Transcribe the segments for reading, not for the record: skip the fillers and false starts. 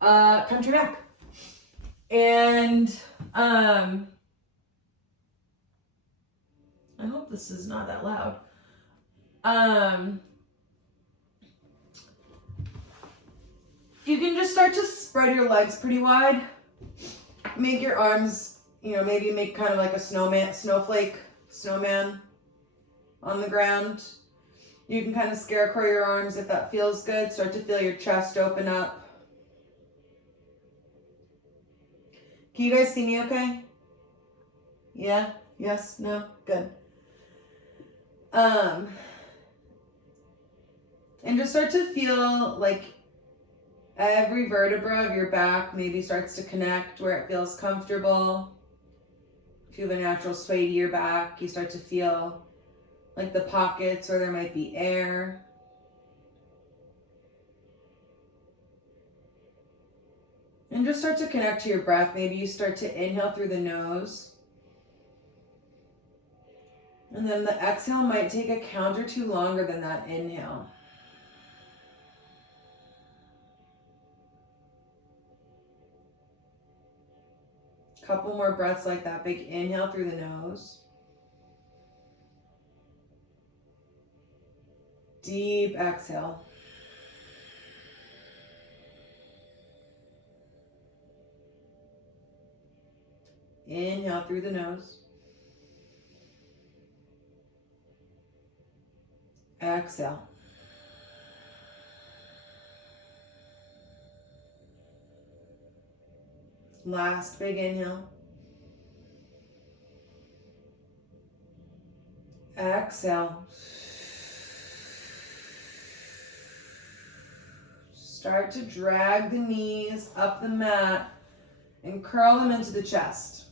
country back. And I hope this is not that loud. You can just start to spread your legs pretty wide. Make your arms, maybe make kind of like a snowman on the ground. You can kind of scarecrow your arms if that feels good. Start to feel your chest open up. Can you guys see me okay? Yeah? Yes? No? Good. And just start to feel like every vertebra of your back maybe starts to connect where it feels comfortable. If you have a natural sway to your back, you start to feel like the pockets where there might be air. And just start to connect to your breath. Maybe you start to inhale through the nose. And then the exhale might take a count or two longer than that inhale. Couple more breaths like that. Big inhale through the nose. Deep exhale. Inhale through the nose. Exhale. Last big inhale. Exhale. Start to drag the knees up the mat and curl them into the chest.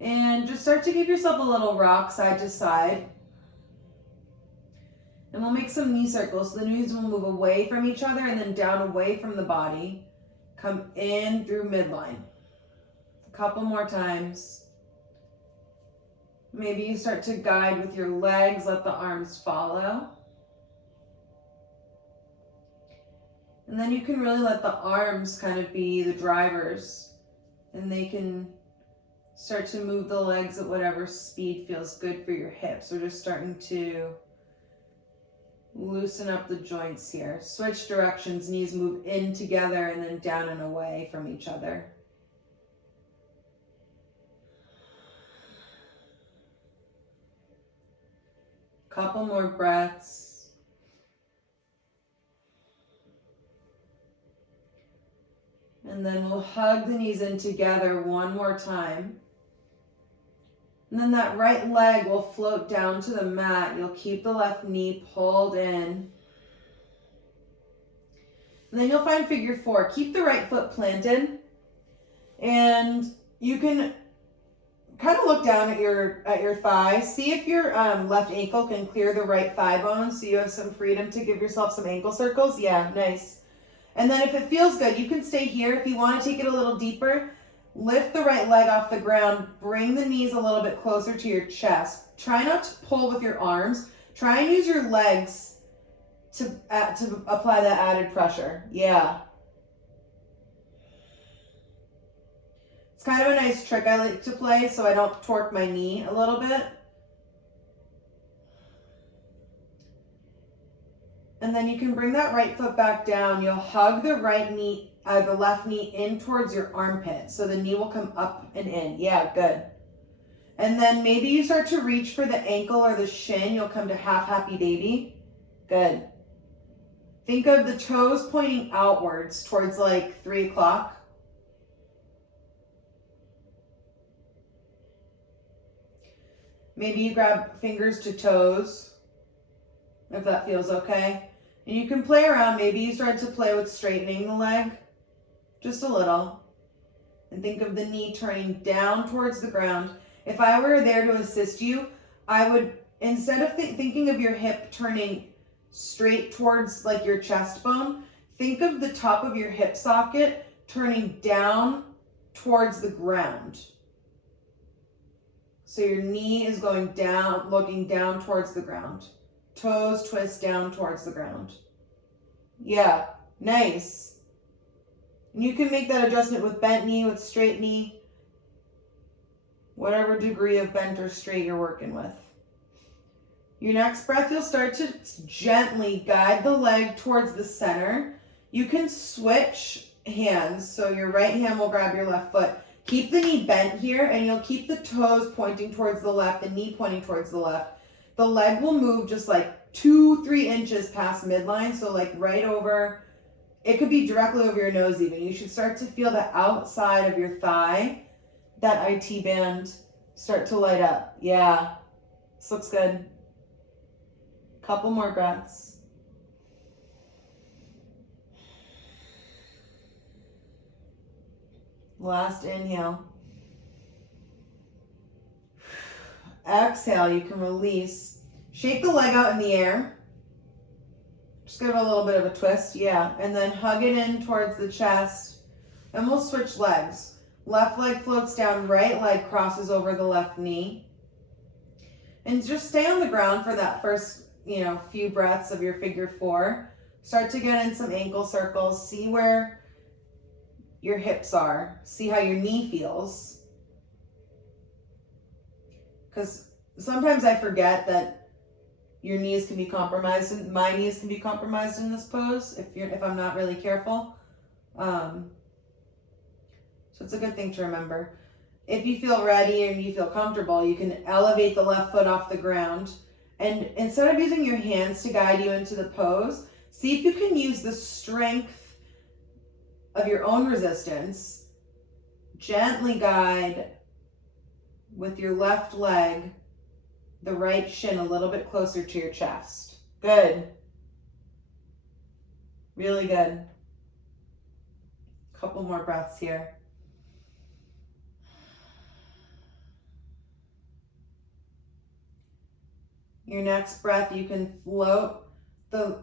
And just start to give yourself a little rock side to side. And we'll make some knee circles. So the knees will move away from each other and then down away from the body. Come in through midline. A couple more times. Maybe you start to guide with your legs, let the arms follow. And then you can really let the arms kind of be the drivers. And they can start to move the legs at whatever speed feels good for your hips. We're just starting to loosen up the joints here. Switch directions, knees move in together and then down and away from each other. Couple more breaths. And then we'll hug the knees in together one more time. And then that right leg will float down to the mat. You'll keep the left knee pulled in. And then you'll find figure four. Keep the right foot planted. And you can kind of look down at your thigh. See if your left ankle can clear the right thigh bone so you have some freedom to give yourself some ankle circles. Yeah, nice. And then if it feels good, you can stay here. If you want to take it a little deeper, lift the right leg off the ground. Bring the knees a little bit closer to your chest. Try not to pull with your arms. Try and use your legs to apply that added pressure. Yeah. It's kind of a nice trick I like to play so I don't torque my knee a little bit. And then you can bring that right foot back down. You'll hug the the left knee in towards your armpit. So the knee will come up and in. Yeah, good. And then maybe you start to reach for the ankle or the shin. You'll come to half happy baby. Good. Think of the toes pointing outwards towards like 3 o'clock. Maybe you grab fingers to toes, if that feels okay. And you can play around. Maybe you start to play with straightening the leg, just a little. And think of the knee turning down towards the ground. If I were there to assist you, I would, instead of thinking of your hip turning straight towards like your chest bone, think of the top of your hip socket turning down towards the ground. So your knee is going down, looking down towards the ground. Toes twist down towards the ground. Yeah, nice. And you can make that adjustment with bent knee, with straight knee, whatever degree of bent or straight you're working with. Your next breath, you'll start to gently guide the leg towards the center. You can switch hands, so your right hand will grab your left foot. Keep the knee bent here, and you'll keep the toes pointing towards the left, the knee pointing towards the left. The leg will move just like 2-3 inches past midline, so like right over, it could be directly over your nose even. You should start to feel the outside of your thigh, that IT band start to light up. Yeah, this looks good. Couple more breaths. Last inhale. Exhale, you can release. Shake the leg out in the air. Just give it a little bit of a twist, yeah. And then hug it in towards the chest. And we'll switch legs. Left leg floats down, right leg crosses over the left knee. And just stay on the ground for that first, few breaths of your figure four. Start to get in some ankle circles. See where your hips are. See how your knee feels. Because sometimes I forget that your knees can be compromised, and my knees can be compromised in this pose if I'm not really careful. So it's a good thing to remember. If you feel ready and you feel comfortable, you can elevate the left foot off the ground. And instead of using your hands to guide you into the pose, see if you can use the strength of your own resistance. Gently guide with your left leg the right shin a little bit closer to your chest. Good. Really good. Couple more breaths here. Your next breath, you can float the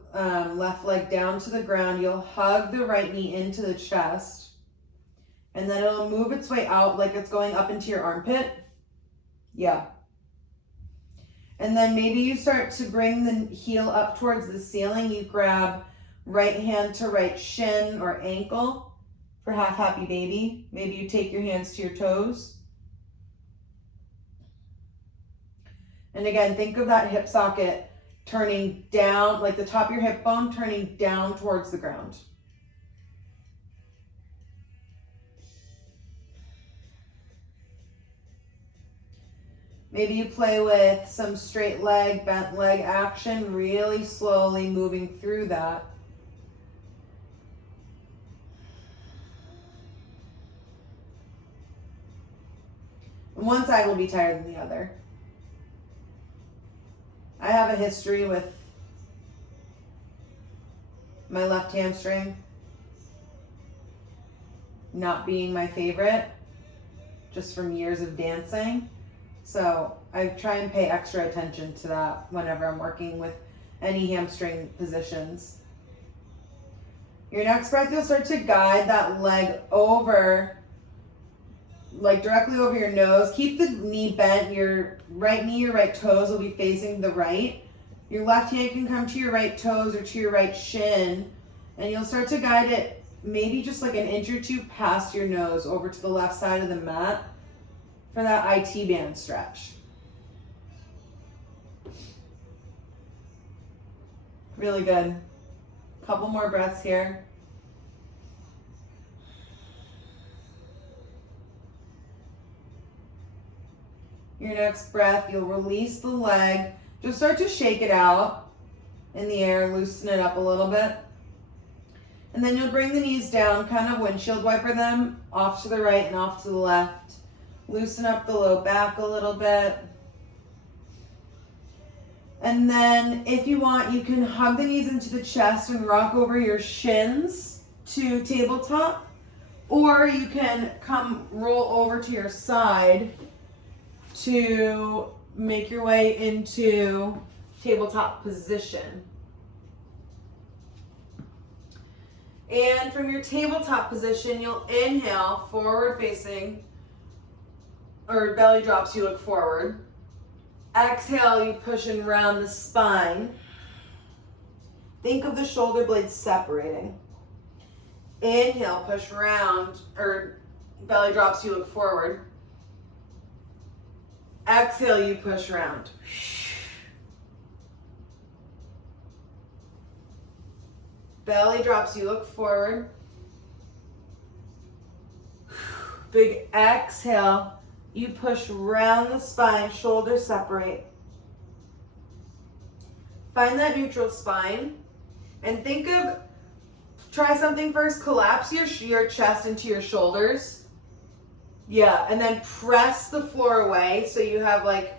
left leg down to the ground. You'll hug the right knee into the chest. And then it'll move its way out like it's going up into your armpit. Yeah. And then maybe you start to bring the heel up towards the ceiling. You grab right hand to right shin or ankle for half happy baby. Maybe you take your hands to your toes. And again, think of that hip socket turning down, like the top of your hip bone turning down towards the ground. Maybe you play with some straight leg, bent leg action, really slowly moving through that. And one side will be tighter than the other. I have a history with my left hamstring not being my favorite, just from years of dancing. So I try and pay extra attention to that whenever I'm working with any hamstring positions. Your next breath, you'll start to guide that leg over, like directly over your nose. Keep the knee bent. Your right knee, your right toes will be facing the right. Your left hand can come to your right toes or to your right shin, and you'll start to guide it maybe just like an inch or two past your nose over to the left side of the mat for that IT band stretch. Really good. Couple more breaths here. Your next breath, you'll release the leg. Just start to shake it out in the air, loosen it up a little bit. And then you'll bring the knees down, kind of windshield wiper them off to the right and off to the left. Loosen up the low back a little bit. And then if you want, you can hug the knees into the chest and rock over your shins to tabletop. Or you can come roll over to your side to make your way into tabletop position. And from your tabletop position, you'll inhale, forward facing, or belly drops, you look forward. Exhale, you push and round the spine. Think of the shoulder blades separating. Inhale, push round, or belly drops, you look forward. Exhale, you push round. Belly drops, you look forward. Big exhale, you push round the spine, shoulders separate. Find that neutral spine and think of, try something first, collapse your chest into your shoulders. Yeah, and then press the floor away so you have like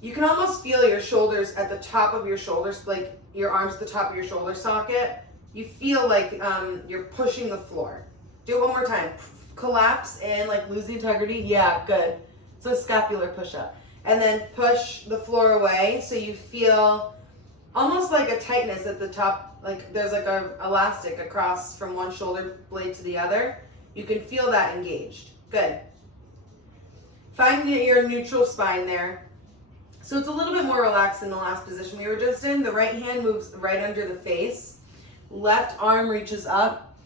you can almost feel your shoulders at the top of your shoulders, like your arms at the top of your shoulder socket. You feel like you're pushing the floor. Do it one more time. Collapse and like lose the integrity. Yeah, good. It's a scapular push-up. And then push the floor away so you feel almost like a tightness at the top, like there's like a elastic across from one shoulder blade to the other. You can feel that engaged. Good. Find your neutral spine there. So it's a little bit more relaxed than the last position we were just in. The right hand moves right under the face. Left arm reaches up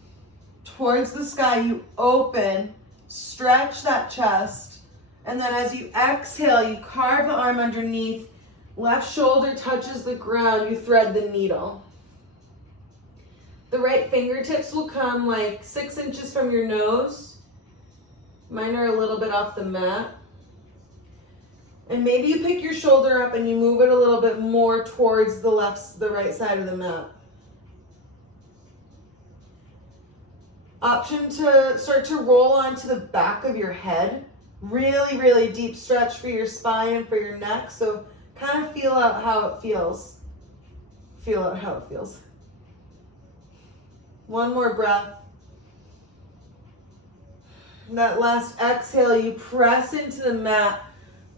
towards the sky. You open, stretch that chest. And then as you exhale, you carve the arm underneath. Left shoulder touches the ground. You thread the needle. The right fingertips will come like 6 inches from your nose. Mine are a little bit off the mat. And maybe you pick your shoulder up and you move it a little bit more towards the right side of the mat. Option to start to roll onto the back of your head. Really, really deep stretch for your spine and for your neck. So kind of feel out how it feels. Feel out how it feels. One more breath. That last exhale, you press into the mat.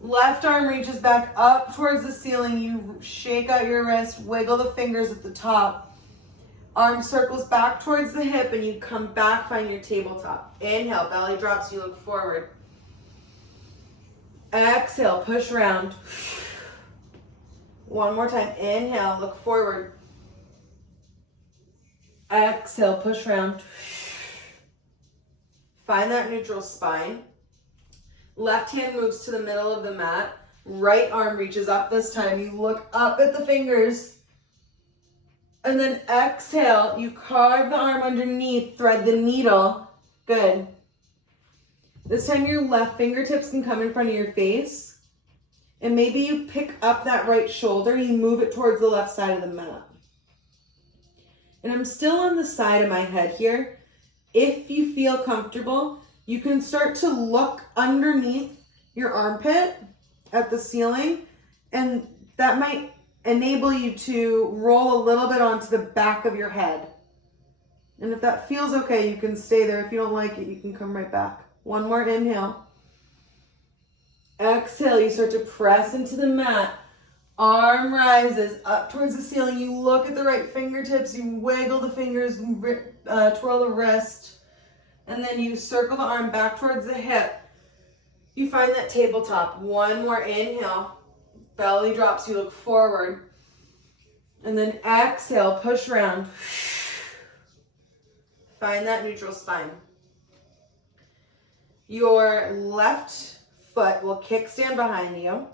Left arm reaches back up towards the ceiling. You shake out your wrist, wiggle the fingers at the top. Arm circles back towards the hip and you come back, find your tabletop. Inhale, belly drops, you look forward. Exhale, push round. One more time. Inhale, look forward. Exhale, push round. Find that neutral spine. Left hand moves to the middle of the mat. Right arm reaches up this time. You look up at the fingers. And then exhale, you carve the arm underneath, thread the needle. Good. This time your left fingertips can come in front of your face. And maybe you pick up that right shoulder, you move it towards the left side of the mat. And I'm still on the side of my head here. If you feel comfortable, you can start to look underneath your armpit at the ceiling, and that might enable you to roll a little bit onto the back of your head. And if that feels okay, you can stay there. If you don't like it, you can come right back. One more inhale. Exhale, you start to press into the mat. Arm rises up towards the ceiling. You look at the right fingertips. You wiggle the fingers, twirl the wrist. And then you circle the arm back towards the hip. You find that tabletop. One more inhale. Belly drops, you look forward. And then exhale, push round. Find that neutral spine. Your left foot will kickstand behind you.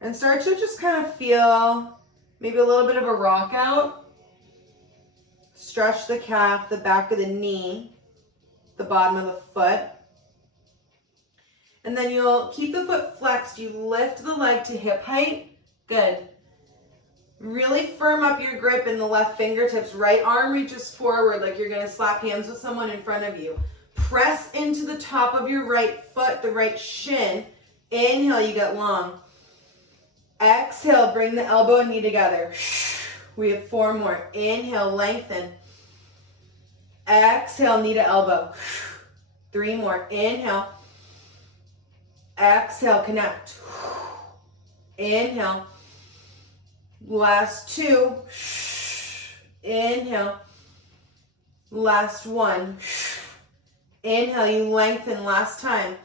And start to just kind of feel maybe a little bit of a rock out. Stretch the calf, the back of the knee, the bottom of the foot. And then you'll keep the foot flexed. You lift the leg to hip height. Good. Really firm up your grip in the left fingertips. Right arm reaches forward like you're going to slap hands with someone in front of you. Press into the top of your right foot, the right shin. Inhale, you get long. Exhale, bring the elbow and knee together. We have 4 more. Inhale, lengthen. Exhale, knee to elbow. 3 more. Inhale. Exhale, connect. Inhale. Last 2. Inhale. Last 1. Inhale, you lengthen. Last time.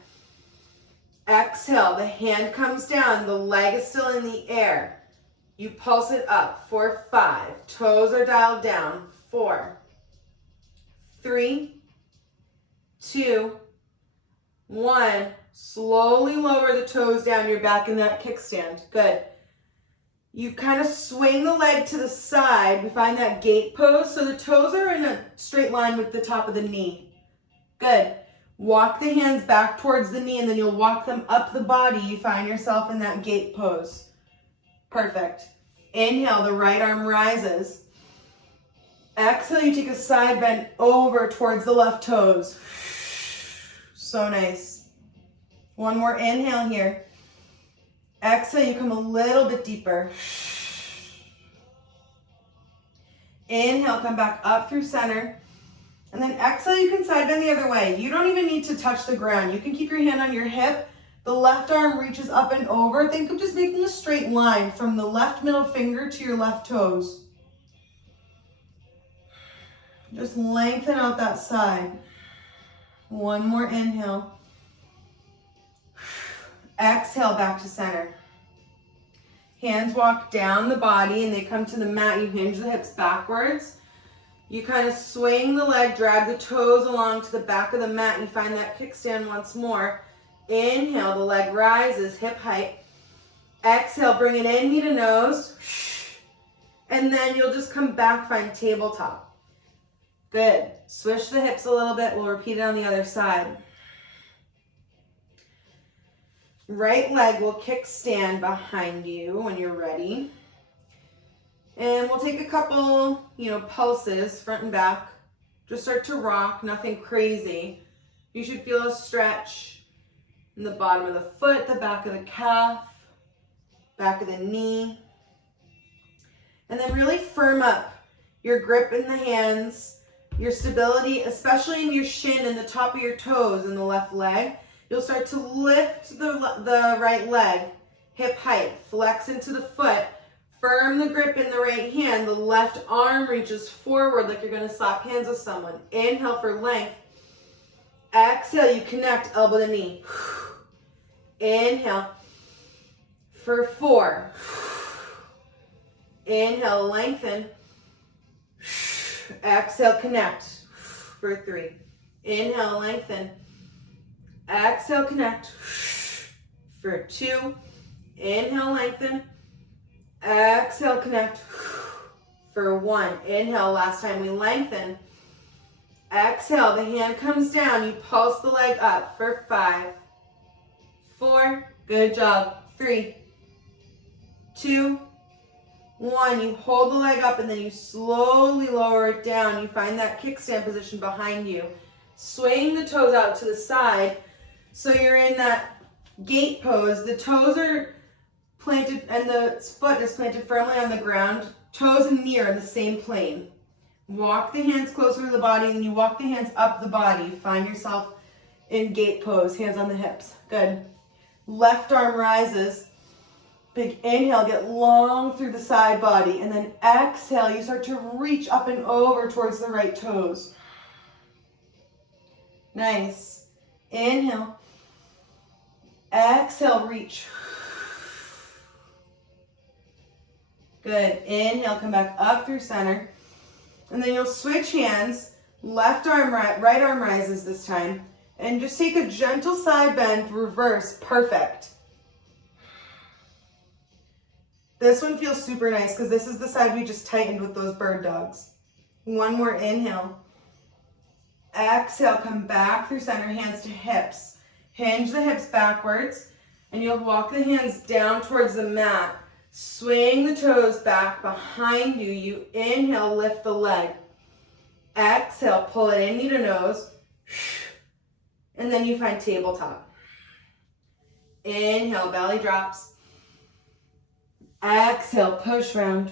Exhale, the hand comes down, the leg is still in the air. You pulse it up for 5. Toes are dialed down. 4, 3, 2, 1. Slowly lower the toes down. You're back in that kickstand. Good. You kind of swing the leg to the side. We find that gate pose. So the toes are in a straight line with the top of the knee. Good. Walk the hands back towards the knee and then you'll walk them up the body. You find yourself in that gate pose. Perfect. Inhale, the right arm rises. Exhale, you take a side bend over towards the left toes. So nice. One more inhale here. Exhale, you come a little bit deeper. Inhale, come back up through center. And then exhale, you can side bend the other way. You don't even need to touch the ground. You can keep your hand on your hip. The left arm reaches up and over. Think of just making a straight line from the left middle finger to your left toes. Just lengthen out that side. One more inhale. Exhale, back to center. Hands walk down the body and they come to the mat. You hinge the hips backwards. You kind of swing the leg, drag the toes along to the back of the mat. You find that kickstand once more. Inhale, the leg rises, hip height. Exhale, bring it in, knee to nose. And then you'll just come back, find tabletop. Good. Swish the hips a little bit. We'll repeat it on the other side. Right leg will kickstand behind you when you're ready. And we'll take a couple, pulses, front and back. Just start to rock, nothing crazy. You should feel a stretch in the bottom of the foot, the back of the calf, back of the knee. And then really firm up your grip in the hands, your stability, especially in your shin and the top of your toes in the left leg. You'll start to lift the right leg, hip height, flex into the foot. Firm the grip in the right hand. The left arm reaches forward like you're going to slap hands with someone. Inhale for length. Exhale, you connect elbow to knee. Inhale for 4. Inhale, lengthen. Exhale, connect for 3. Inhale, lengthen. Exhale, connect for 2. Inhale, lengthen. Exhale, connect for 1. Inhale, last time we lengthen. Exhale, the hand comes down. You pulse the leg up for 5, 4, good job. 3, 2, 1. You hold the leg up and then you slowly lower it down. You find that kickstand position behind you. Swing the toes out to the side so you're in that gate pose. The toes are planted and the foot is planted firmly on the ground. Toes and knee are in the same plane. Walk the hands closer to the body and then you walk the hands up the body. Find yourself in gate pose, hands on the hips. Good. Left arm rises. Big inhale, get long through the side body. And then exhale, you start to reach up and over towards the right toes. Nice. Inhale. Exhale, reach. Good. Inhale, come back up through center. And then you'll switch hands. Left arm, right arm rises this time. And just take a gentle side bend, reverse. Perfect. This one feels super nice because this is the side we just tightened with those bird dogs. One more inhale. Exhale, come back through center, hands to hips. Hinge the hips backwards. And you'll walk the hands down towards the mat. Swing the toes back behind you. You inhale, lift the leg. Exhale, pull it in, knee to nose. And then you find tabletop. Inhale, belly drops. Exhale, push round.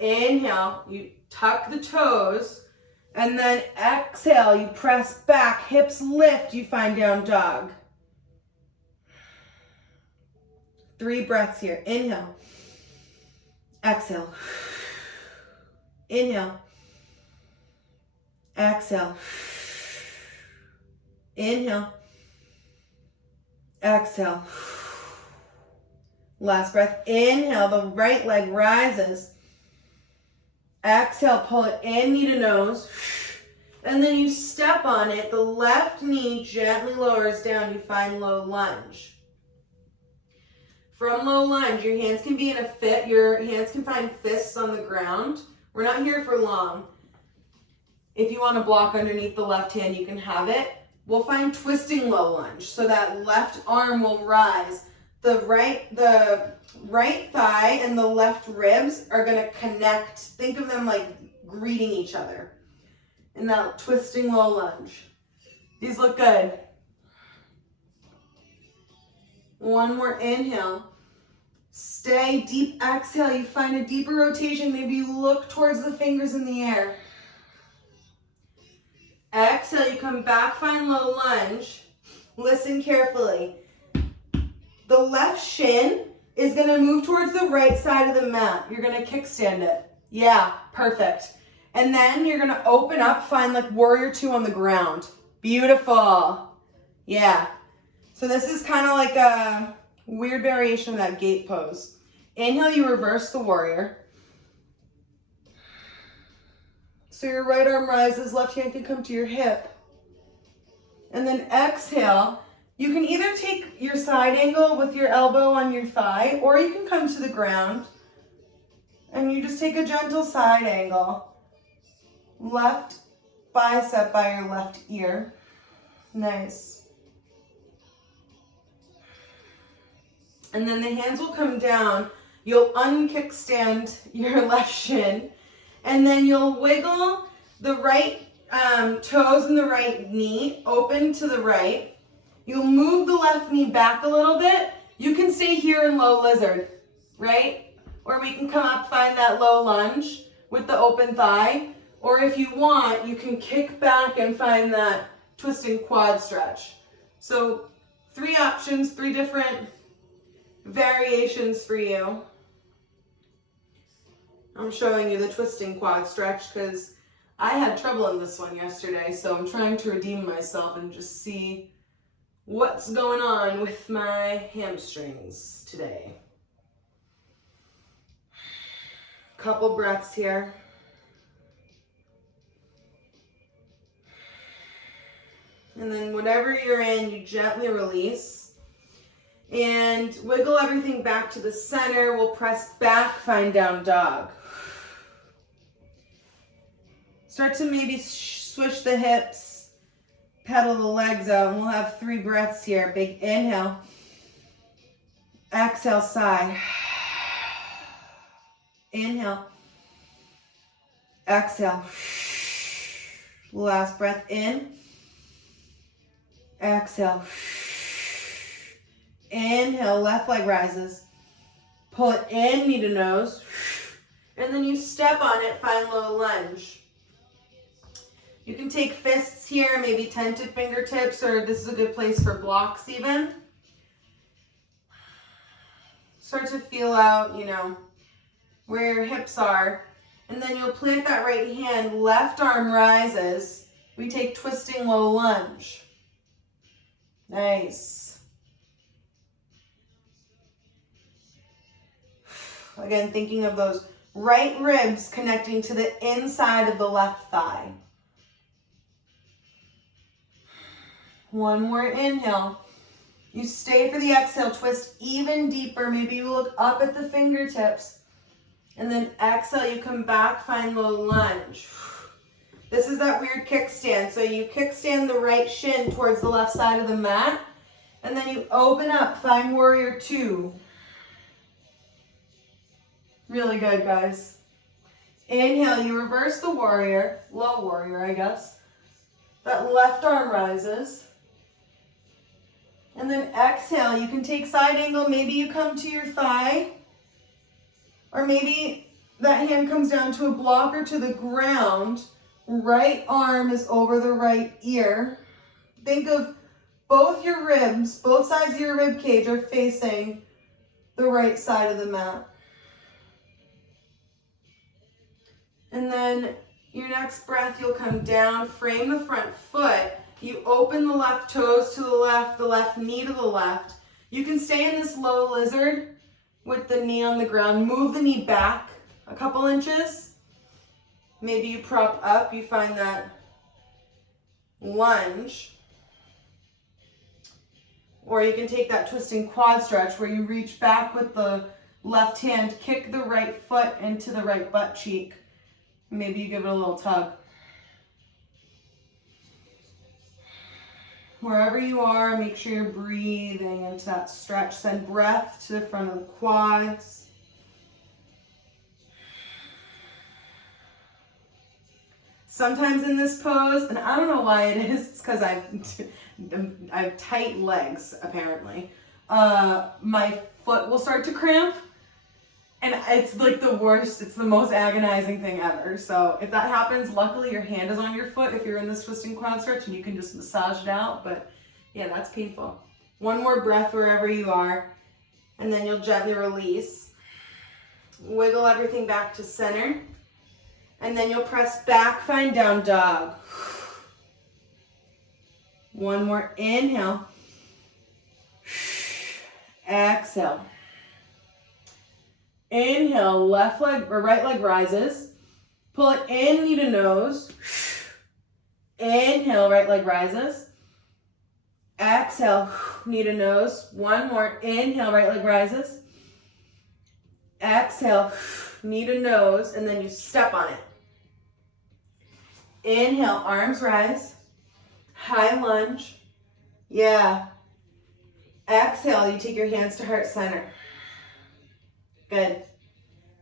Inhale, you tuck the toes. And then exhale, you press back, hips lift, you find down dog. 3 breaths here. Inhale. Exhale. Inhale. Exhale. Inhale. Exhale. Last breath, inhale, the right leg rises. Exhale, pull it in, knee to nose. And then you step on it, the left knee gently lowers down, you find low lunge. From low lunge, your hands can be in a fit, your hands can find fists on the ground. We're not here for long. If you want to block underneath the left hand, you can have it. We'll find twisting low lunge, so that left arm will rise. The right thigh and the left ribs are going to connect. Think of them like greeting each other in that twisting low lunge. These look good. One more inhale. Stay deep, exhale. You find a deeper rotation. Maybe you look towards the fingers in the air. Exhale, you come back, find low lunge. Listen carefully. The left shin is going to move towards the right side of the mat. You're going to kickstand it. Yeah, perfect. And then you're going to open up, find like warrior two on the ground. Beautiful. Yeah. So this is kind of like a weird variation of that gate pose. Inhale, you reverse the warrior. So your right arm rises, left hand can come to your hip. And then exhale. You can either take your side angle with your elbow on your thigh, or you can come to the ground and you just take a gentle side angle. Left bicep by your left ear. Nice. And then the hands will come down. You'll unkickstand your left shin, and then you'll wiggle the right toes and the right knee open to the right. You'll move the left knee back a little bit. You can stay here in low lizard, right? Or we can come up, find that low lunge with the open thigh. Or if you want, you can kick back and find that twisting quad stretch. So 3 options, 3 different variations for you. I'm showing you the twisting quad stretch because I had trouble in this one yesterday. So I'm trying to redeem myself and just see what's going on with my hamstrings today. Couple breaths here. And then whatever you're in, you gently release. And wiggle everything back to the center. We'll press back, find down dog. Start to maybe swish the hips, pedal the legs out, and we'll have 3 breaths here. Big inhale. Exhale, sigh. Inhale. Exhale. Last breath in. Exhale. Inhale, left leg rises. Pull it in, knee to nose. And then you step on it, find low lunge. You can take fists here, maybe tented fingertips, or this is a good place for blocks even. Start to feel out, where your hips are. And then you'll plant that right hand, left arm rises. We take twisting low lunge. Nice. Again, thinking of those right ribs connecting to the inside of the left thigh. One more inhale. You stay for the exhale, twist even deeper. Maybe you look up at the fingertips. And then exhale, you come back, find low lunge. This is that weird kickstand. So you kickstand the right shin towards the left side of the mat. And then you open up, find warrior two. Really good, guys. Inhale, you reverse the warrior, low warrior, I guess. That left arm rises. And then exhale, you can take side angle. Maybe you come to your thigh. Or maybe that hand comes down to a block or to the ground. Right arm is over the right ear. Think of both your ribs, both sides of your rib cage are facing the right side of the mat. And then your next breath, you'll come down, frame the front foot. You open the left toes to the left knee to the left. You can stay in this low lizard with the knee on the ground. Move the knee back a couple inches. Maybe you prop up, you find that lunge. Or you can take that twisting quad stretch where you reach back with the left hand, kick the right foot into the right butt cheek. Maybe you give it a little tug. Wherever you are, make sure you're breathing into that stretch. Send breath to the front of the quads. Sometimes in this pose, and I don't know why it is, it's because I have tight legs, apparently. My foot will start to cramp, and it's like the worst, it's the most agonizing thing ever. So if that happens, luckily your hand is on your foot if you're in this twisting quad stretch, and you can just massage it out, but yeah, that's painful. One more breath wherever you are, and then you'll gently release. Wiggle everything back to center, and then you'll press back, find down dog. One more inhale. Exhale. Inhale, left leg or right leg rises. Pull it in, knee to nose. Inhale, right leg rises. Exhale, knee to nose. One more. Inhale, right leg rises. Exhale, knee to nose, and then you step on it. Inhale, arms rise. High lunge. Yeah. Exhale, you take your hands to heart center. Good.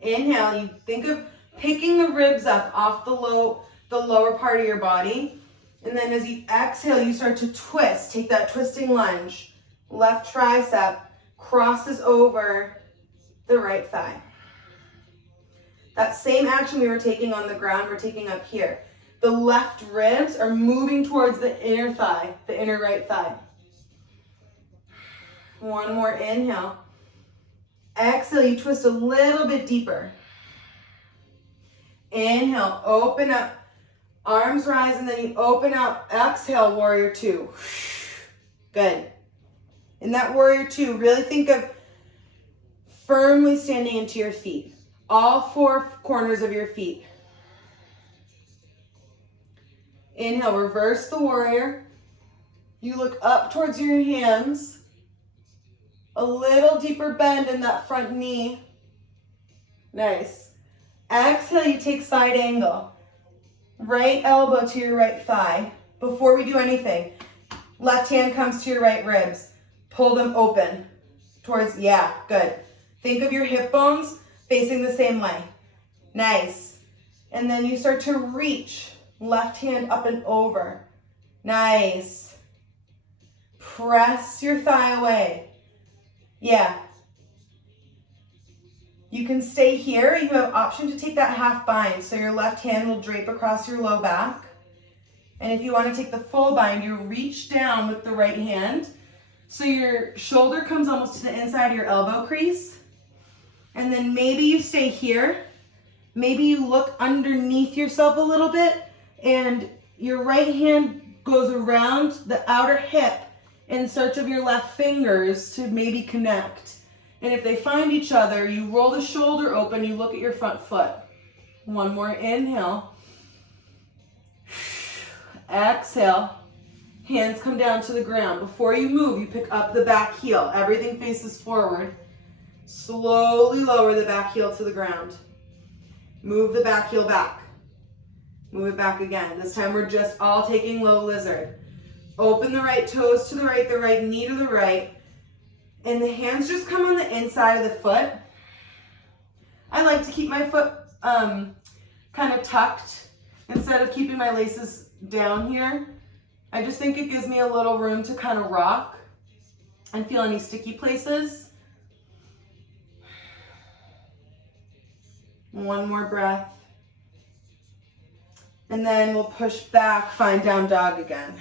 Inhale, you think of picking the ribs up off the lower part of your body. And then as you exhale, you start to twist. Take that twisting lunge. Left tricep crosses over the right thigh. That same action we were taking on the ground, we're taking up here. The left ribs are moving towards the inner thigh, the inner right thigh. One more inhale. Exhale, you twist a little bit deeper. Inhale, open up. Arms rise, and then you open out. Exhale, warrior two. Good. In that warrior two, really think of firmly standing into your feet. All four corners of your feet. Inhale, reverse the warrior. You look up towards your hands. A little deeper bend in that front knee. Nice. Exhale, you take side angle. Right elbow to your right thigh. Before we do anything, left hand comes to your right ribs. Pull them open towards, yeah, good. Think of your hip bones facing the same way. Nice. And then you start to reach. Left hand up and over. Nice. Press your thigh away. Yeah. You can stay here. You have option to take that half bind. So your left hand will drape across your low back. And if you want to take the full bind, you reach down with the right hand. So your shoulder comes almost to the inside of your elbow crease. And then maybe you stay here. Maybe you look underneath yourself a little bit. And your right hand goes around the outer hip in search of your left fingers to maybe connect. And if they find each other, you roll the shoulder open, you look at your front foot. One more inhale. Exhale. Hands come down to the ground. Before you move, you pick up the back heel. Everything faces forward. Slowly lower the back heel to the ground. Move the back heel back. Move it back again. This time we're just all taking low lizard. Open the right toes to the right knee to the right. And the hands just come on the inside of the foot. I like to keep my foot kind of tucked instead of keeping my laces down here. I just think it gives me a little room to kind of rock and feel any sticky places. One more breath. And then we'll push back, find down dog again.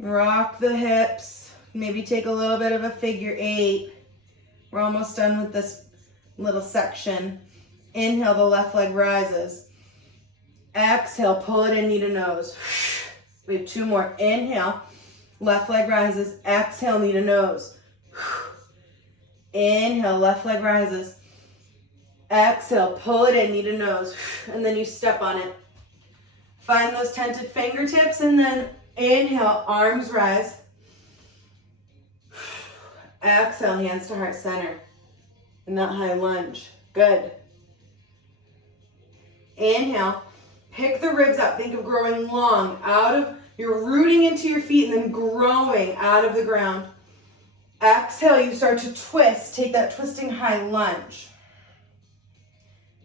Rock the hips. Maybe take a little bit of a figure eight. We're almost done with this little section. Inhale, the left leg rises. Exhale, pull it in, knee to nose. We have two more. Inhale. Left leg rises. Exhale, knee to nose. Inhale, left leg rises. Exhale, pull it in, knee to nose. And then you step on it. Find those tented fingertips and then inhale, arms rise. Exhale, hands to heart center. In that high lunge. Good. Inhale, pick the ribs up. Think of growing long you're rooting into your feet and then growing out of the ground. Exhale, you start to twist. Take that twisting high lunge.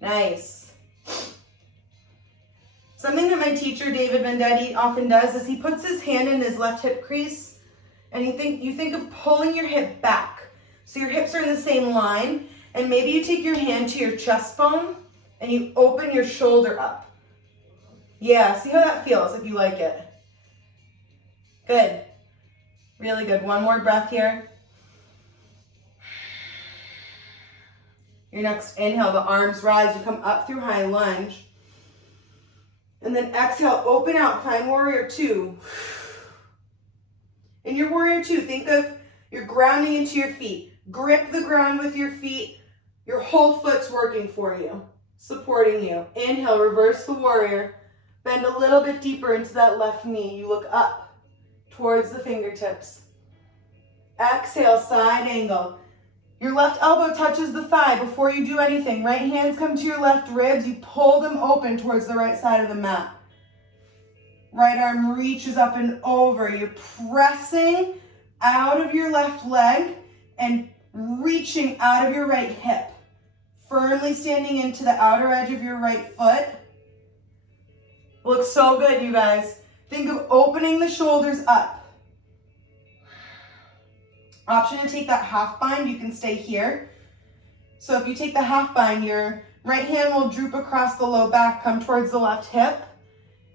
Nice. Something that my teacher, David Vendetti, often does is he puts his hand in his left hip crease and you think of pulling your hip back. So your hips are in the same line and maybe you take your hand to your chest bone and you open your shoulder up. Yeah, see how that feels if you like it. Good. Really good. One more breath here. Your next inhale, the arms rise. You come up through high lunge. And then exhale, open out, find warrior two. In your warrior two, think of you're grounding into your feet. Grip the ground with your feet. Your whole foot's working for you, supporting you. Inhale, reverse the warrior. Bend a little bit deeper into that left knee. You look up towards the fingertips. Exhale, side angle. Your left elbow touches the thigh before you do anything. Right hands come to your left ribs. You pull them open towards the right side of the mat. Right arm reaches up and over. You're pressing out of your left leg and reaching out of your right hip. Firmly standing into the outer edge of your right foot. Looks so good, you guys. Think of opening the shoulders up. Option to take that half bind, you can stay here. So if you take the half bind, your right hand will droop across the low back, come towards the left hip.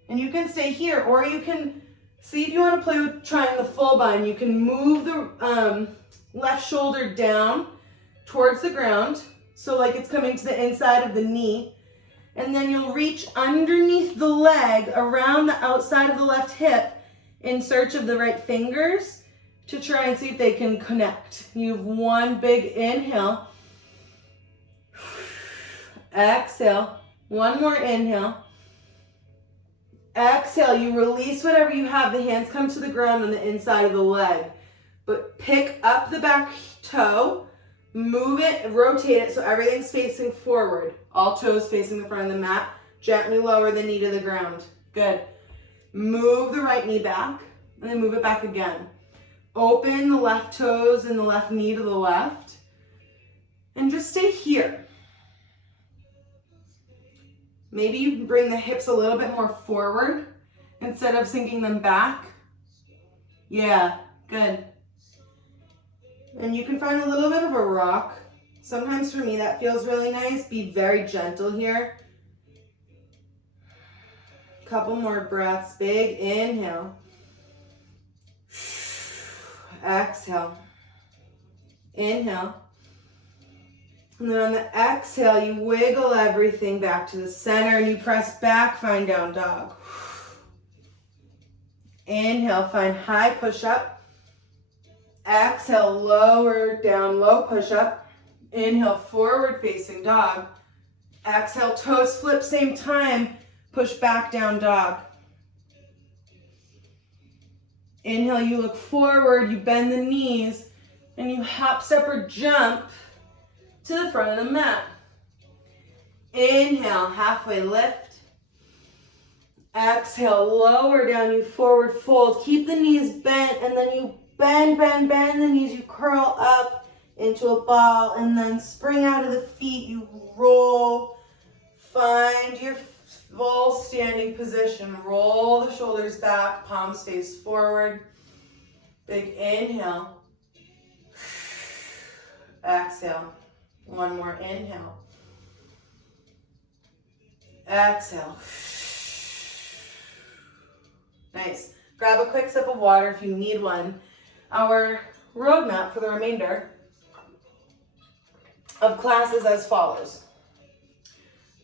And you can stay here, or you can, see if you want to play with trying the full bind, you can move the left shoulder down towards the ground. So like it's coming to the inside of the knee. And then you'll reach underneath the leg around the outside of the left hip in search of the right fingers to try and see if they can connect. You have one big inhale. Exhale. One more inhale. Exhale. You release whatever you have. The hands come to the ground on the inside of the leg. But pick up the back toe. Move it, rotate it so everything's facing forward. All toes facing the front of the mat. Gently lower the knee to the ground. Good. Move the right knee back and then move it back again. Open the left toes and the left knee to the left. And just stay here. Maybe you bring the hips a little bit more forward instead of sinking them back. Yeah, good. And you can find a little bit of a rock. Sometimes for me that feels really nice. Be very gentle here. Couple more breaths. Big inhale. Exhale. Inhale. And then on the exhale, you wiggle everything back to the center and you press back, find down dog. Inhale, find high push-up. Exhale, lower down, low push-up. Inhale, forward facing dog. Exhale, toes flip, same time. Push back down dog. Inhale, you look forward, you bend the knees, and you hop, step, or jump to the front of the mat. Inhale, halfway lift. Exhale, lower down, you forward fold. Keep the knees bent, and then you bend the knees. You curl up into a ball, and then spring out of the feet. You roll. Find your full standing position. Roll the shoulders back, palms face forward. Big inhale. Exhale. One more inhale. Exhale. Nice. Grab a quick sip of water if you need one. Our roadmap for the remainder of class is as follows.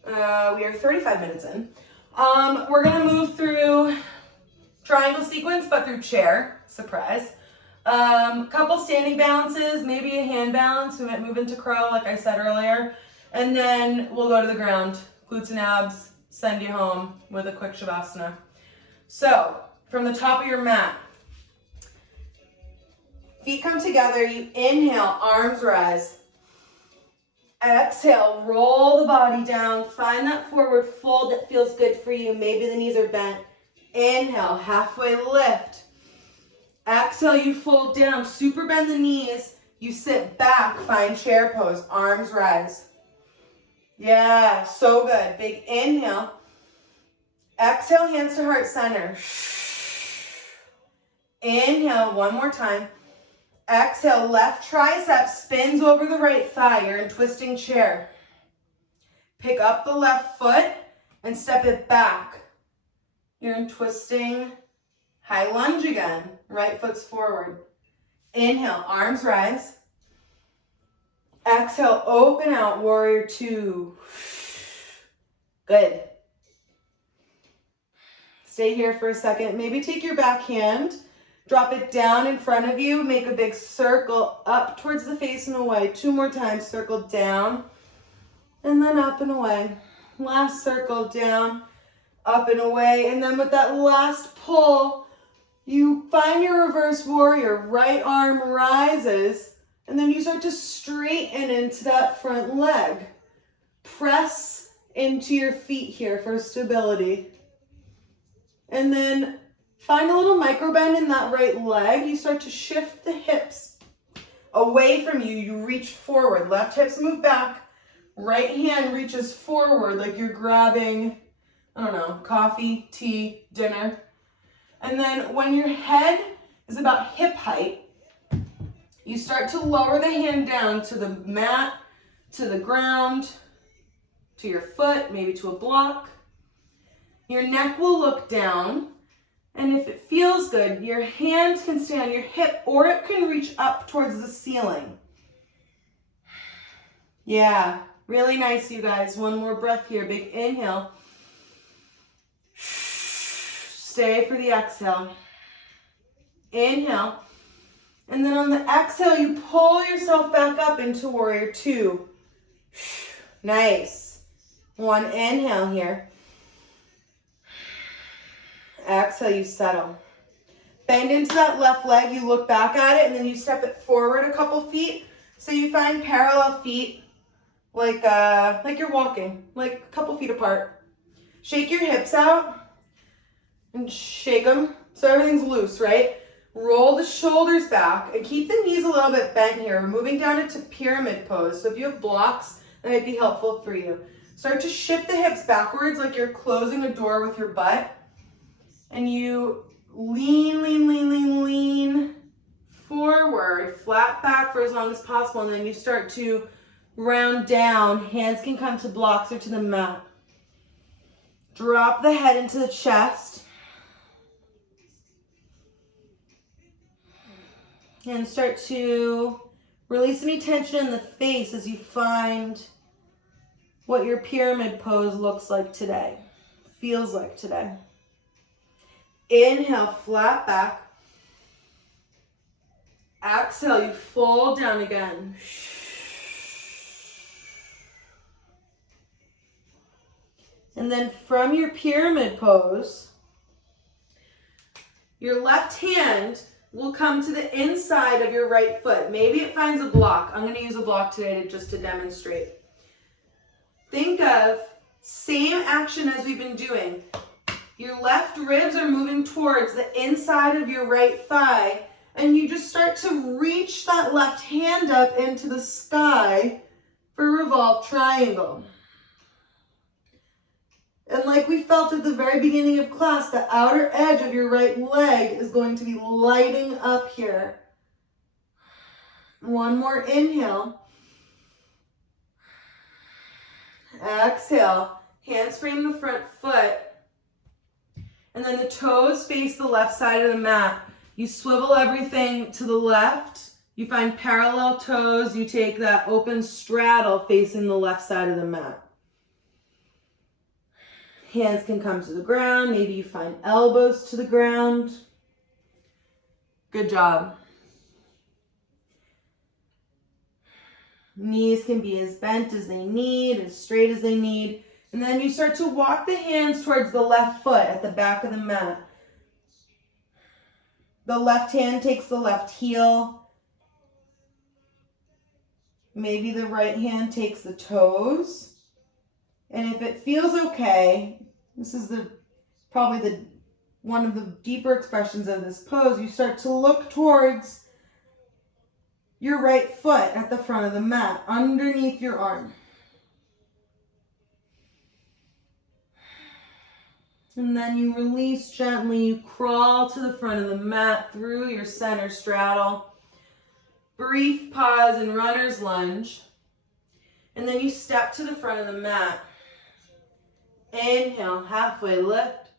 We are 35 minutes in. We're going to move through triangle sequence, but through chair. Surprise. Couple standing balances, maybe a hand balance. We might move into crow, like I said earlier. And then we'll go to the ground. Glutes and abs, send you home with a quick Shavasana. So, from the top of your mat, feet come together, you inhale, arms rise. Exhale, roll the body down. Find that forward fold that feels good for you. Maybe the knees are bent. Inhale, halfway lift. Exhale, you fold down. Super bend the knees. You sit back, find chair pose. Arms rise. Yeah, so good. Big inhale. Exhale, hands to heart center. Inhale, one more time. Exhale, left tricep spins over the right thigh. You're in twisting chair. Pick up the left foot and step it back. You're in twisting high lunge again. Right foot's forward. Inhale, arms rise. Exhale, open out, warrior two. Good. Stay here for a second. Maybe take your back hand, drop it down in front of you, make a big circle up towards the face and away. 2 more times, circle down, and then up and away. Last circle down, up and away. And then with that last pull, you find your reverse warrior. Right arm rises, and then you start to straighten into that front leg. Press into your feet here for stability. And then find a little micro bend in that right leg. You start to shift the hips away from you. You reach forward. Left hips move back. Right hand reaches forward like you're grabbing, I don't know, coffee, tea, dinner. And then when your head is about hip height, you start to lower the hand down to the mat, to the ground, to your foot, maybe to a block. Your neck will look down, and if it feels good, your hand can stay on your hip or it can reach up towards the ceiling. Yeah, really nice, you guys. One more breath here. Big inhale. Stay for the exhale. Inhale. And then on the exhale, you pull yourself back up into warrior two. Nice. One inhale here. Exhale, you settle. Bend into that left leg, you look back at it, and then you step it forward a couple feet. So you find parallel feet, like you're walking, like a couple feet apart. Shake your hips out and shake them so everything's loose, right? Roll the shoulders back and keep the knees a little bit bent here. We're moving down into pyramid pose. So if you have blocks, that might be helpful for you. Start to shift the hips backwards like you're closing a door with your butt. And you lean forward, flat back for as long as possible. And then you start to round down. Hands can come to blocks or to the mat. Drop the head into the chest. And start to release any tension in the face as you find what your pyramid pose looks like today, feels like today. Inhale, flat back. Exhale, you fold down again. And then from your pyramid pose, your left hand will come to the inside of your right foot. Maybe it finds a block. I'm going to use a block today just to demonstrate. Think of same action as we've been doing. Your left ribs are moving towards the inside of your right thigh, and you just start to reach that left hand up into the sky for revolved triangle. And like we felt at the very beginning of class, the outer edge of your right leg is going to be lighting up here. One more inhale. Exhale. Hands frame the front foot. And then the toes face the left side of the mat. You swivel everything to the left. You find parallel toes. You take that open straddle facing the left side of the mat. Hands can come to the ground. Maybe you find elbows to the ground. Good job. Knees can be as bent as they need, as straight as they need. And then you start to walk the hands towards the left foot at the back of the mat. The left hand takes the left heel. Maybe the right hand takes the toes. And if it feels okay, this is probably one of the deeper expressions of this pose, you start to look towards your right foot at the front of the mat, underneath your arm. And then you release gently, you crawl to the front of the mat through your center straddle. Brief pause in runner's lunge. And then you step to the front of the mat. Inhale, halfway lift.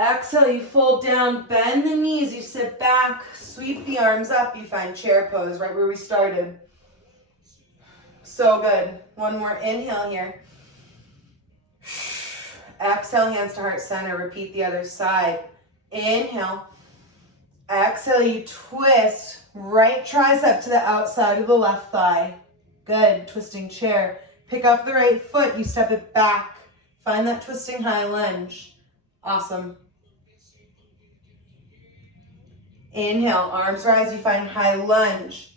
Exhale, you fold down, bend the knees, you sit back, sweep the arms up, you find chair pose right where we started. So good. One more inhale here. Exhale, hands to heart center. Repeat the other side. Inhale. Exhale, you twist. Right tricep to the outside of the left thigh. Good. Twisting chair. Pick up the right foot. You step it back. Find that twisting high lunge. Awesome. Inhale. Arms rise. You find high lunge.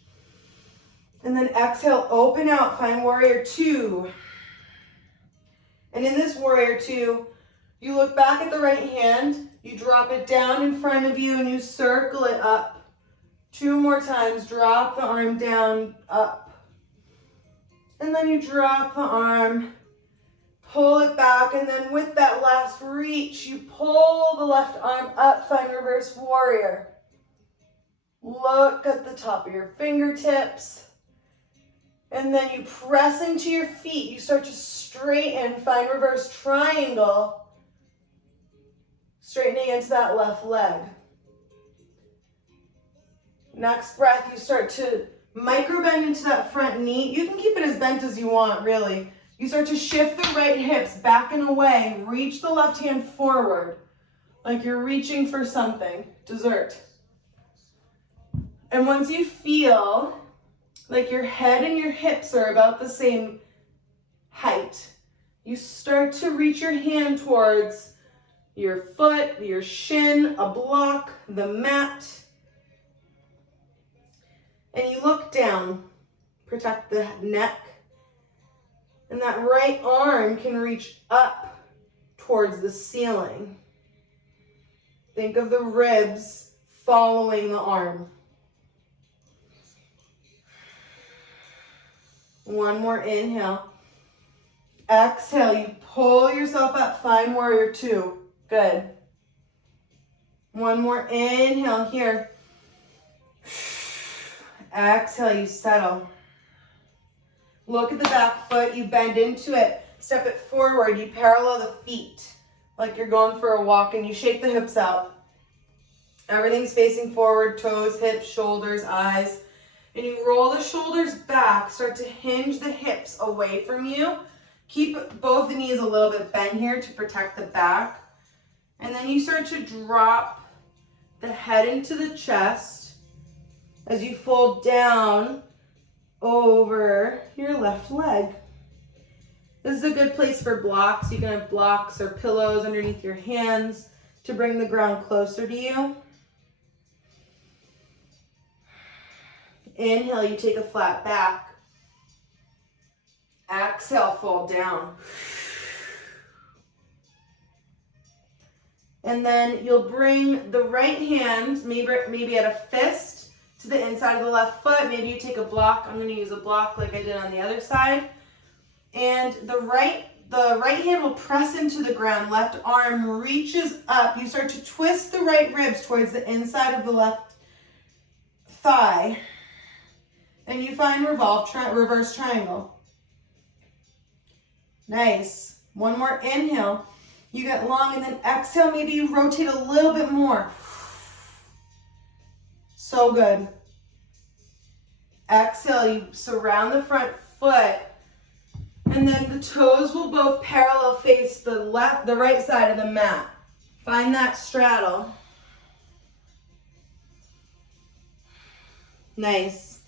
And then exhale. Open out. Find warrior two. And in this warrior two, you look back at the right hand, you drop it down in front of you and you circle it up. 2 more times, drop the arm down, up. And then you drop the arm, pull it back, and then with that last reach, you pull the left arm up, find reverse warrior. Look at the top of your fingertips. And then you press into your feet. You start to straighten, find reverse triangle. Straightening into that left leg. Next breath, you start to micro bend into that front knee. You can keep it as bent as you want, really. You start to shift the right hips back and away. Reach the left hand forward, like you're reaching for something. Dessert. And once you feel like your head and your hips are about the same height, you start to reach your hand towards your foot, your shin, a block, the mat. And you look down, protect the neck. And that right arm can reach up towards the ceiling. Think of the ribs following the arm. One more inhale. Exhale, you pull yourself up, find warrior two. Good. One more inhale here. Exhale, you settle. Look at the back foot, you bend into it. Step it forward, you parallel the feet like you're going for a walk and you shake the hips out. Everything's facing forward, toes, hips, shoulders, eyes. And you roll the shoulders back, start to hinge the hips away from you. Keep both the knees a little bit bent here to protect the back. And then you start to drop the head into the chest as you fold down over your left leg. This is a good place for blocks. You can have blocks or pillows underneath your hands to bring the ground closer to you. Inhale, you take a flat back. Exhale, fold down. And then you'll bring the right hand, maybe at a fist, to the inside of the left foot. Maybe you take a block. I'm going to use a block like I did on the other side. And the right hand will press into the ground. Left arm reaches up. You start to twist the right ribs towards the inside of the left thigh. And you find reverse triangle. Nice. One more inhale. You get long and then exhale. Maybe you rotate a little bit more. So good. Exhale, you surround the front foot. And then the toes will both parallel face the right side of the mat. Find that straddle. Nice.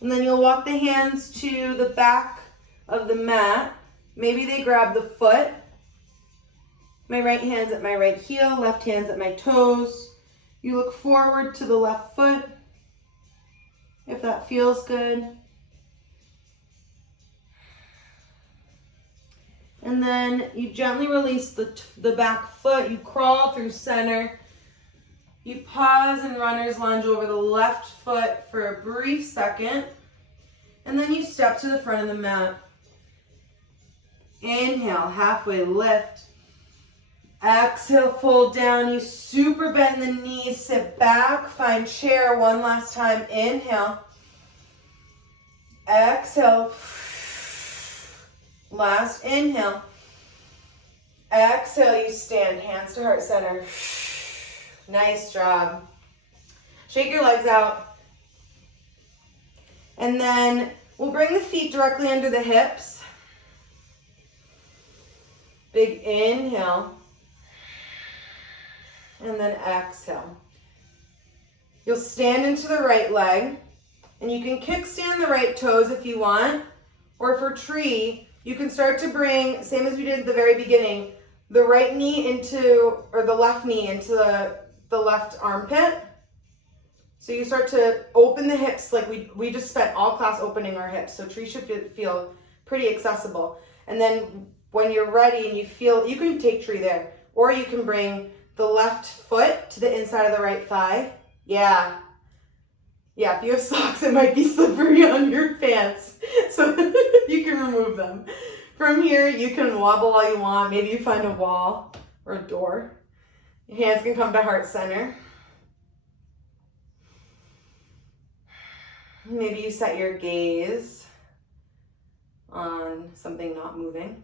And then you'll walk the hands to the back of the mat. Maybe they grab the foot. My right hand's at my right heel, left hand's at my toes. You look forward to the left foot, if that feels good. And then you gently release the back foot. You crawl through center. You pause and runner's lunge over the left foot for a brief second. And then you step to the front of the mat. Inhale, halfway lift. Exhale, fold down. You super bend the knees, sit back, find chair one last time. Inhale. Exhale. Last inhale. Exhale, you stand, hands to heart center. Nice job. Shake your legs out. And then we'll bring the feet directly under the hips. Big inhale. And then exhale. You'll stand into the right leg. And you can kickstand the right toes if you want. Or for tree, you can start to bring, same as we did at the very beginning, the right knee into, or the left knee into the left armpit. So you start to open the hips, like we just spent all class opening our hips. So tree should feel pretty accessible. And then when you're ready and you feel, you can take tree there. Or you can bring the left foot to the inside of the right thigh. Yeah, if you have socks, it might be slippery on your pants. So you can remove them. From here, you can wobble all you want. Maybe you find a wall or a door. Your hands can come to heart center. Maybe you set your gaze on something not moving.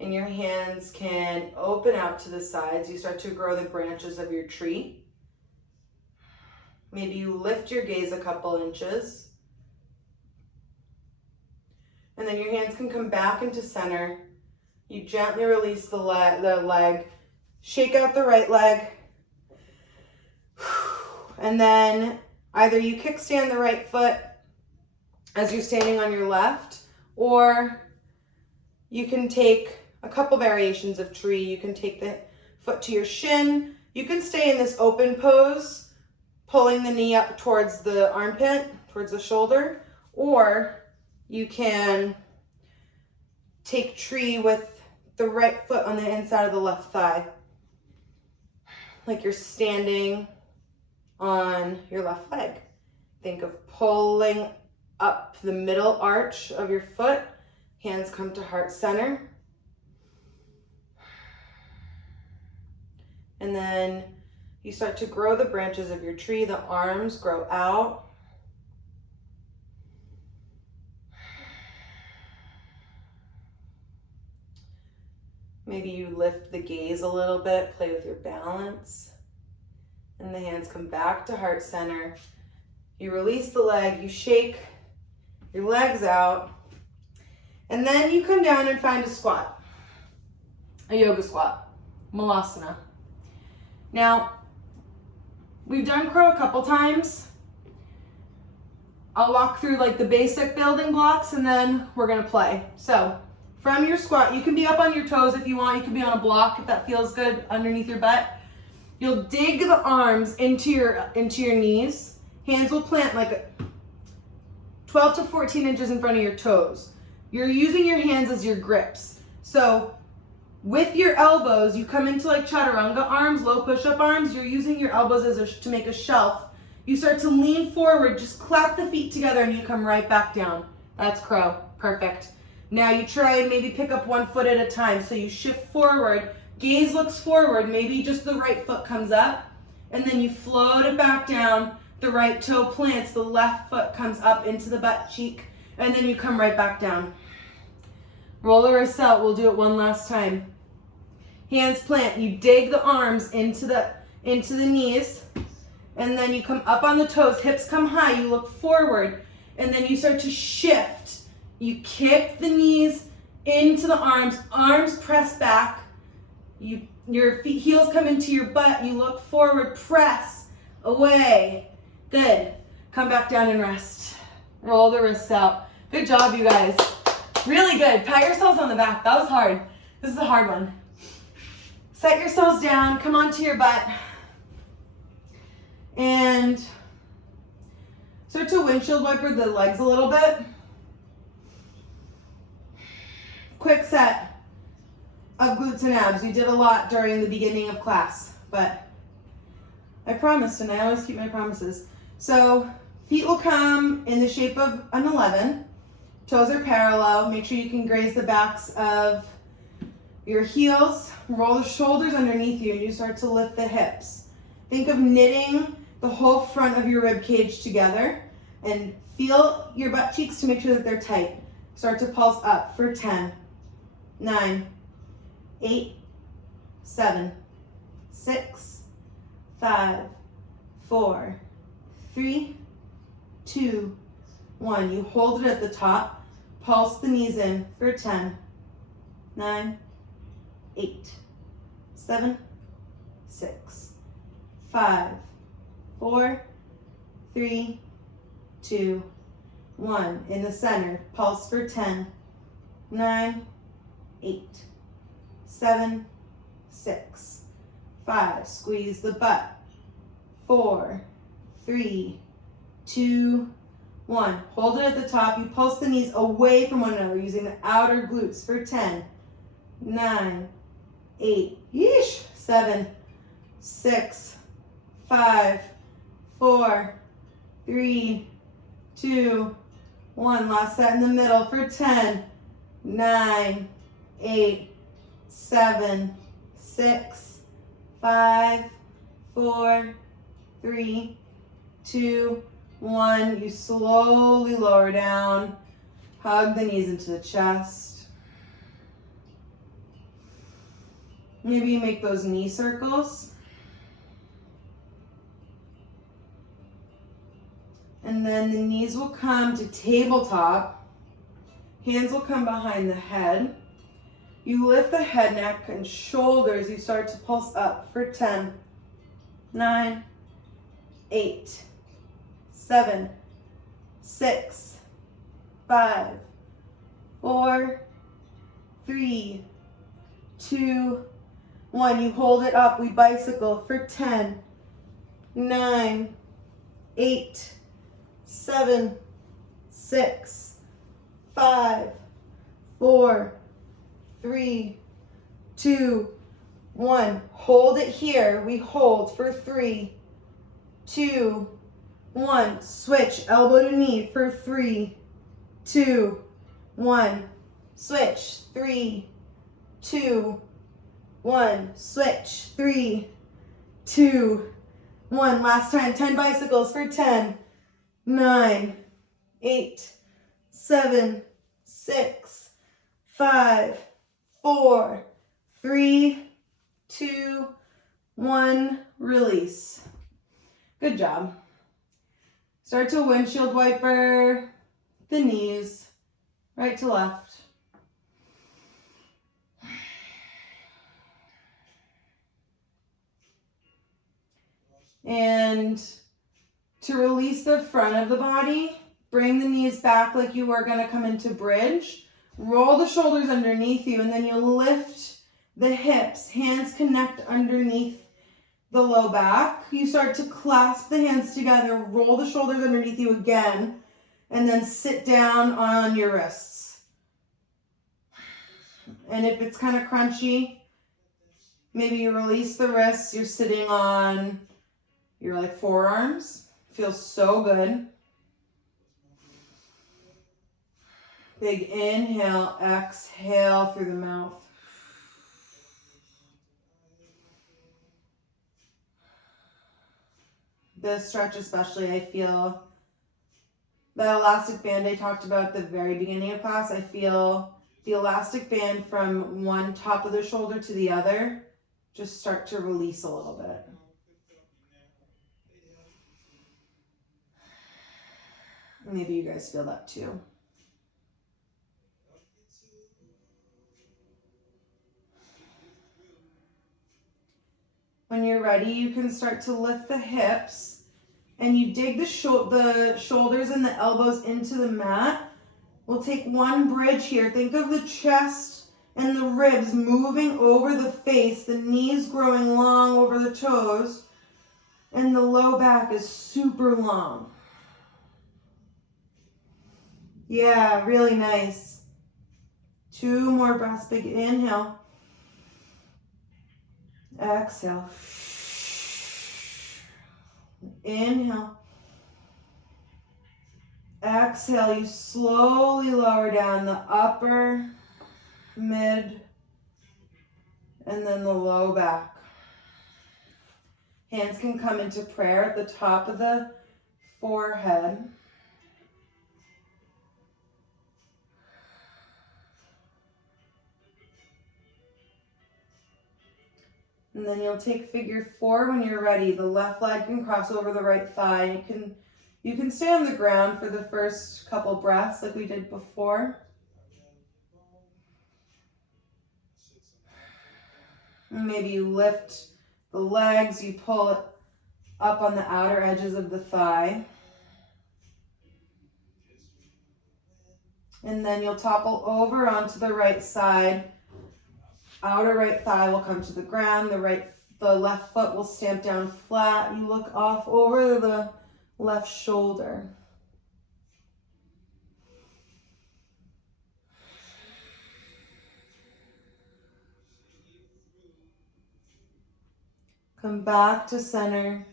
And your hands can open out to the sides. You start to grow the branches of your tree. Maybe you lift your gaze a couple inches. And then your hands can come back into center. You gently release the leg. Shake out the right leg. And then either you kickstand the right foot as you're standing on your left, or you can take a couple variations of tree. You can take the foot to your shin. You can stay in this open pose, pulling the knee up towards the armpit, towards the shoulder, or you can take tree with the right foot on the inside of the left thigh, like you're standing on your left leg. Think of pulling up the middle arch of your foot. Hands come to heart center. And then you start to grow the branches of your tree. The arms grow out. Maybe you lift the gaze a little bit, play with your balance. And the hands come back to heart center. You release the leg, you shake your legs out. And then you come down and find a squat, a yoga squat, malasana. Now, we've done crow a couple times. I'll walk through like the basic building blocks and then we're gonna play. So from your squat, you can be up on your toes if you want. You can be on a block if that feels good underneath your butt. You'll dig the arms into your knees. Hands will plant like 12 to 14 inches in front of your toes. You're using your hands as your grips. So with your elbows, you come into like chaturanga arms, low push-up arms. You're using your elbows to make a shelf. You start to lean forward, just clap the feet together and you come right back down. That's crow, perfect. Now you try and maybe pick up one foot at a time. So you shift forward, gaze looks forward, maybe just the right foot comes up, and then you float it back down. The right toe plants, the left foot comes up into the butt cheek, and then you come right back down. Roll the wrists out, we'll do it one last time. Hands plant, you dig the arms into the knees, and then you come up on the toes, hips come high, you look forward, and then you start to shift You kick the knees into the arms, arms press back. Your heels come into your butt, you look forward, press away. Good. Come back down and rest. Roll the wrists out. Good job, you guys. Really good. Pat yourselves on the back. That was hard. This is a hard one. Set yourselves down, come onto your butt, and start to windshield wiper the legs a little bit. Quick set of glutes and abs. We did a lot during the beginning of class, but I promised, and I always keep my promises. So feet will come in the shape of an 11. Toes are parallel. Make sure you can graze the backs of your heels. Roll the shoulders underneath you, and you start to lift the hips. Think of knitting the whole front of your rib cage together, and feel your butt cheeks to make sure that they're tight. Start to pulse up for 10, 9, 8, 7, 6, 5, 4, 3, 2, 1. You hold it at the top. Pulse the knees in for 10, 9, 8, 7, 6, 5, 4, 3, 2, 1. In the center, pulse for 10, 9, 8, 7, 6, 5. Squeeze the butt. 4, 3, 2, 1. Hold it at the top. You pulse the knees away from one another using the outer glutes for 10, 9, 8, 7, 6, 5, 4, 3, 2, 1. Last set in the middle for 10, 9, 8, 7, 6, 5, 4, 3, 2, 1. You slowly lower down. Hug the knees into the chest. Maybe you make those knee circles. And then the knees will come to tabletop. Hands will come behind the head. You lift the head, neck, and shoulders. You start to pulse up for 10, 9, 8, 7, 6, 5, 4, 3, 2, 1. You hold it up. We bicycle for 10, 9, 8, 7, 6, 5, 4, 3, 2, 1. Hold it here. We hold for 3, 2, 1. Switch elbow to knee for 3, 2, 1. Switch. 3, 2, 1. Switch. 3, 2, 1. Last time. 10 bicycles for 10, 9, 8, 7, 6, 5, 4, 3, 2, 1. Release. Good job. Start to windshield wiper the knees, right to left. And to release the front of the body, bring the knees back like you are going to come into bridge. Roll the shoulders underneath you, and then you lift the hips. Hands connect underneath the low back. You start to clasp the hands together, roll the shoulders underneath you again, and then sit down on your wrists. And if it's kind of crunchy, maybe you release the wrists. You're sitting on your forearms. Feels so good. Big inhale, exhale through the mouth. This stretch especially, I feel that elastic band I talked about at the very beginning of class. I feel the elastic band from one top of the shoulder to the other just start to release a little bit. Maybe you guys feel that too. When you're ready, you can start to lift the hips and you dig the shoulders and the elbows into the mat. We'll take one bridge here. Think of the chest and the ribs moving over the face, the knees growing long over the toes, and the low back is super long. Yeah, really nice. 2 more breaths. Big inhale. Exhale. Inhale. Exhale. You slowly lower down the upper, mid, and then the low back. Hands can come into prayer at the top of the forehead. And then you'll take figure 4 when you're ready. The left leg can cross over the right thigh. You can stay on the ground for the first couple breaths like we did before. And maybe you lift the legs, you pull it up on the outer edges of the thigh. And then you'll topple over onto the right side. Outer right thigh will come to the ground. The left foot will stamp down flat. You look off over the left shoulder. Come back to center.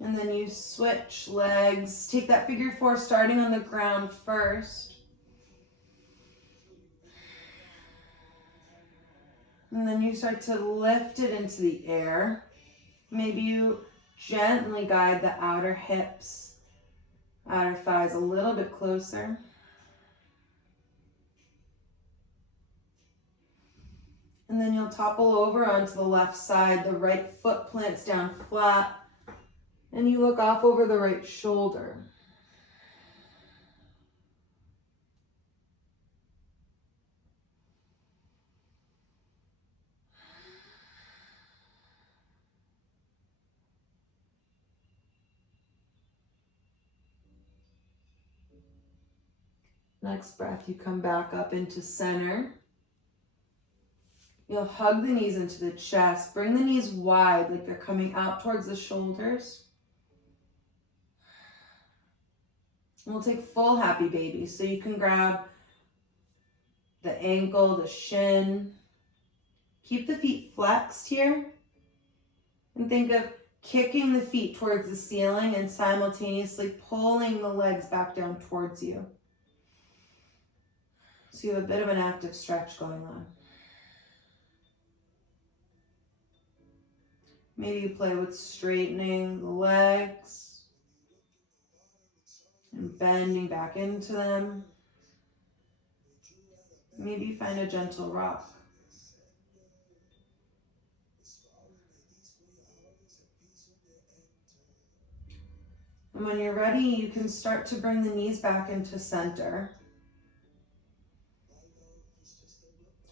And then you switch legs. Take that figure 4 starting on the ground first. And then you start to lift it into the air. Maybe you gently guide the outer hips, outer thighs a little bit closer. And then you'll topple over onto the left side. The right foot plants down flat. And you look off over the right shoulder. Next breath, you come back up into center. You'll hug the knees into the chest. Bring the knees wide like they're coming out towards the shoulders. And we'll take full happy baby. So you can grab the ankle, the shin. Keep the feet flexed here. And think of kicking the feet towards the ceiling and simultaneously pulling the legs back down towards you. So you have a bit of an active stretch going on. Maybe you play with straightening the legs and bending back into them. Maybe you find a gentle rock. And when you're ready, you can start to bring the knees back into center.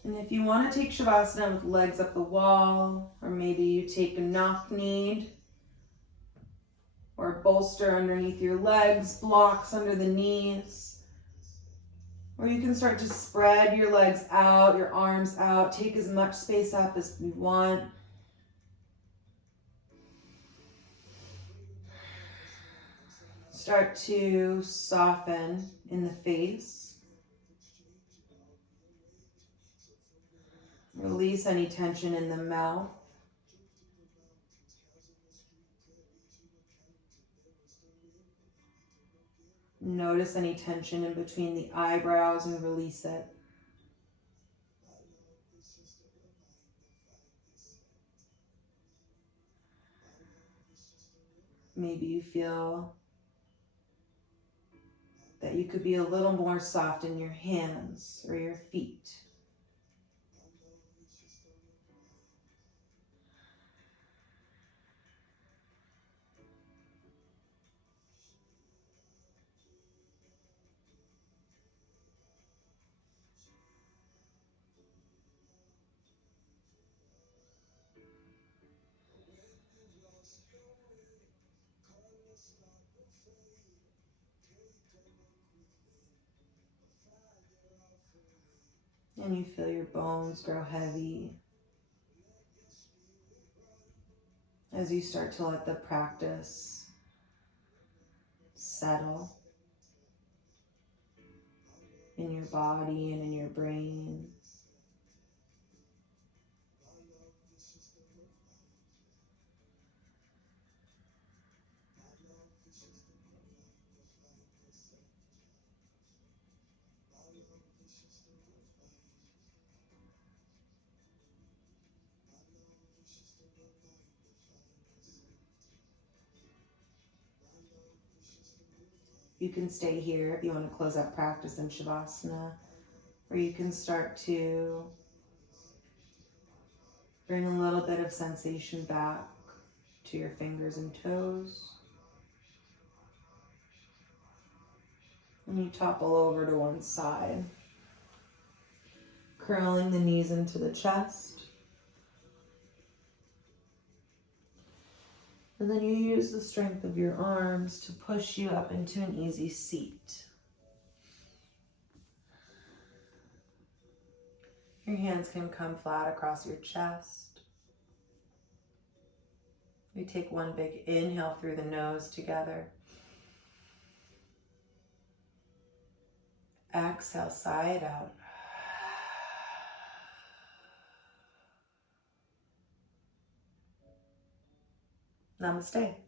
And if you want to take Shavasana with legs up the wall, or maybe you take a knock-kneed, or a bolster underneath your legs, blocks under the knees, or you can start to spread your legs out, your arms out, take as much space up as you want. Start to soften in the face. Release any tension in the mouth. Notice any tension in between the eyebrows and release it. Maybe you feel that you could be a little more soft in your hands or your feet. And you feel your bones grow heavy as you start to let the practice settle in your body and in your brain. You can stay here if you want to close out practice in Shavasana, or you can start to bring a little bit of sensation back to your fingers and toes. And you topple over to one side, curling the knees into the chest. And then you use the strength of your arms to push you up into an easy seat. Your hands can come flat across your chest. We take one big inhale through the nose together. Exhale, sigh it out. Namaste.